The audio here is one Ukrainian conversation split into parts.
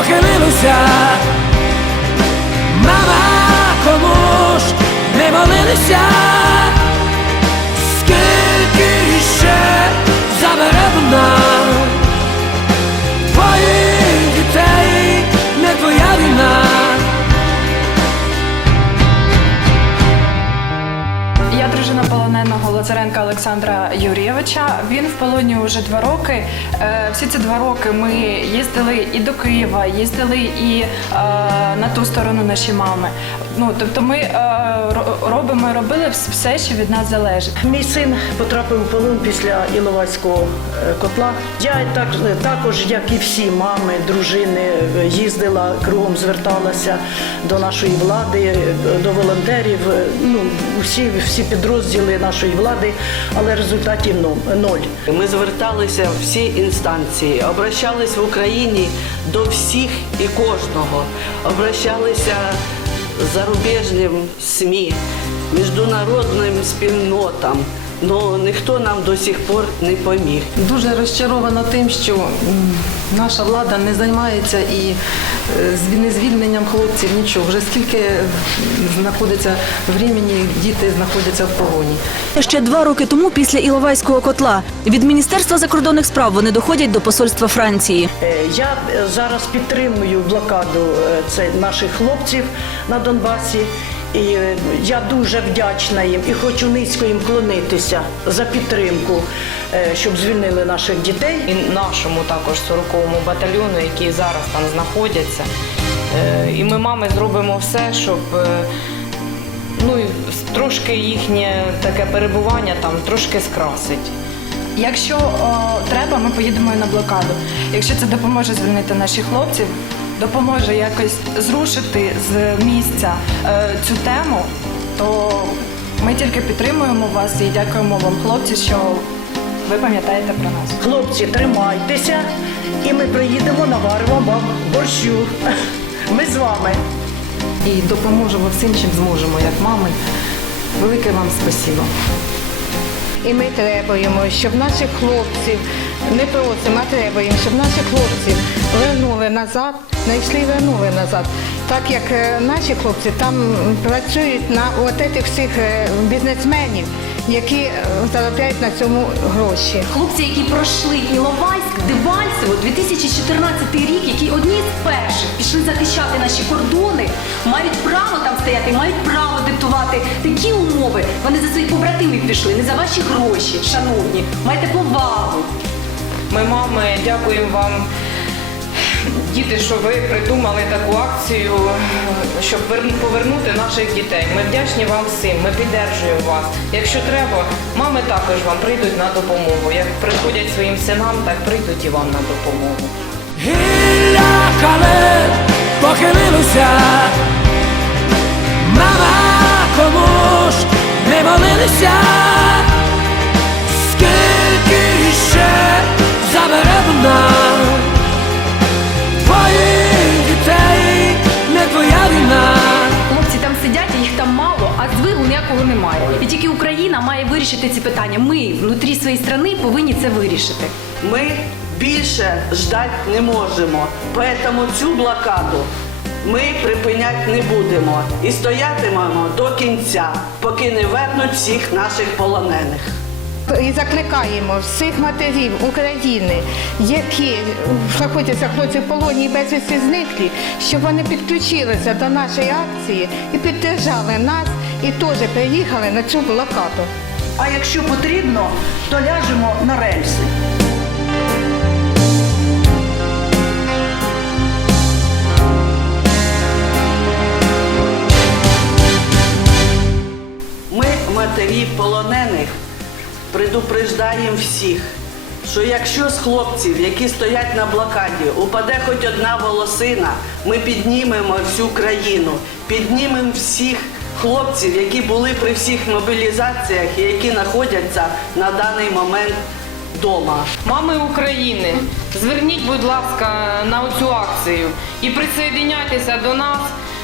похилилися. Мама, кому ж не молилися? Олександра Юрійовича. Він в полоні вже два роки. Е, Всі ці два роки ми їздили і до Києва, їздили і е, на ту сторону наші мами. Ну тобто, ми е, ро- робимо, і робили все, що від нас залежить. Мій син потрапив у полон після Іловайського е, котла. Я так, також, як і всі мами, дружини, е, їздила кругом, зверталася до нашої влади, е, до волонтерів. е, Ну, всі, всі підрозділи нашої влади, але результатів ну- ноль. Ми зверталися в всі інстанції, обращались в Україні до всіх і кожного, обращалися зарубіжним СМІ, міжнародним спільнотам. Але ніхто нам до сих пор не поміг. Дуже розчарована тим, що наша влада не займається і е, з не звільненням хлопців нічого. Вже скільки знаходиться времени, діти знаходяться в полоні. Ще два роки тому, після Іловайського котла, від Міністерства закордонних справ вони доходять до посольства Франції. Е, Я е, зараз підтримую блокаду наших хлопців на Донбасі. І я дуже вдячна їм і хочу низько їм клонитися за підтримку, е, щоб звільнили наших дітей. і нашому також 40-му батальйону, які зараз там знаходяться. Е, І ми мами зробимо все, щоб е, ну, трошки їхнє таке перебування там трошки скрасить. Якщо о, треба, ми поїдемо на блокаду. Якщо це допоможе звільнити наших хлопців, допоможе якось зрушити з місця е, цю тему, то ми тільки підтримуємо вас і дякуємо вам, хлопці, що ви пам'ятаєте про нас. Хлопці, тримайтеся, і ми приїдемо наваримо вам борщу. Ми з вами. І допоможемо всім, чим зможемо, як мами. Велике вам спасибо. І ми требуємо, щоб наших хлопців не просимо, а требуємо, щоб наших хлопців вернули назад, знайшли і вернули назад. Так як е, наші хлопці там працюють на от цих всіх е, бізнесменів, які е, заробляють на цьому гроші. Хлопці, які пройшли Іловайськ, Дебальцево, 2014 рік, які одні з перших пішли захищати наші кордони, мають право там стояти, мають право диктувати такі умови. Вони за своїх побратимів пішли, не за ваші гроші, шановні. Майте повагу. Ми, мами, дякуємо вам, діти, що ви придумали таку акцію, щоб повернути наших дітей. Ми вдячні вам всім, ми піддержуємо вас. Якщо треба, мами також вам прийдуть на допомогу. Як приходять своїм синам, так прийдуть і вам на допомогу. Гілля калин похилилися. Мама, кому ж не молилися? Україна має вирішити ці питання. Ми внутрі своєї країни повинні це вирішити. Ми більше ждати не можемо, тому цю блокаду ми припиняти не будемо і стоятимемо до кінця, поки не вернуть всіх наших полонених. І закликаємо всіх матерів України, які знаходяться хлопці в полоні і безвісті зниклі, щоб вони підключилися до нашої акції і підтримали нас і теж приїхали на цю блокаду. А якщо потрібно, то ляжемо на рельси. Ми, матері полонених, предупреждаємо всіх, що якщо з хлопців, які стоять на блокаді, упаде хоч одна волосина, ми піднімемо всю країну, піднімемо всіх хлопців, які були при всіх мобілізаціях і які знаходяться на даний момент вдома. Мами України, зверніть, будь ласка, на цю акцію і присоединяйтеся до нас,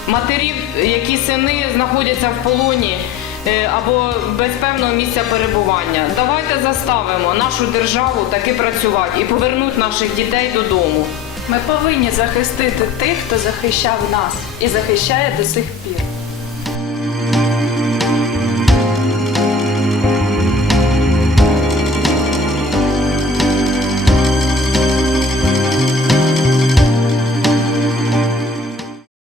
матерів, які сини знаходяться в полоні е, або без певного місця перебування. Давайте заставимо нашу державу таки працювати і повернути наших дітей додому. Ми повинні захистити тих, хто захищав нас і захищає до сих пір.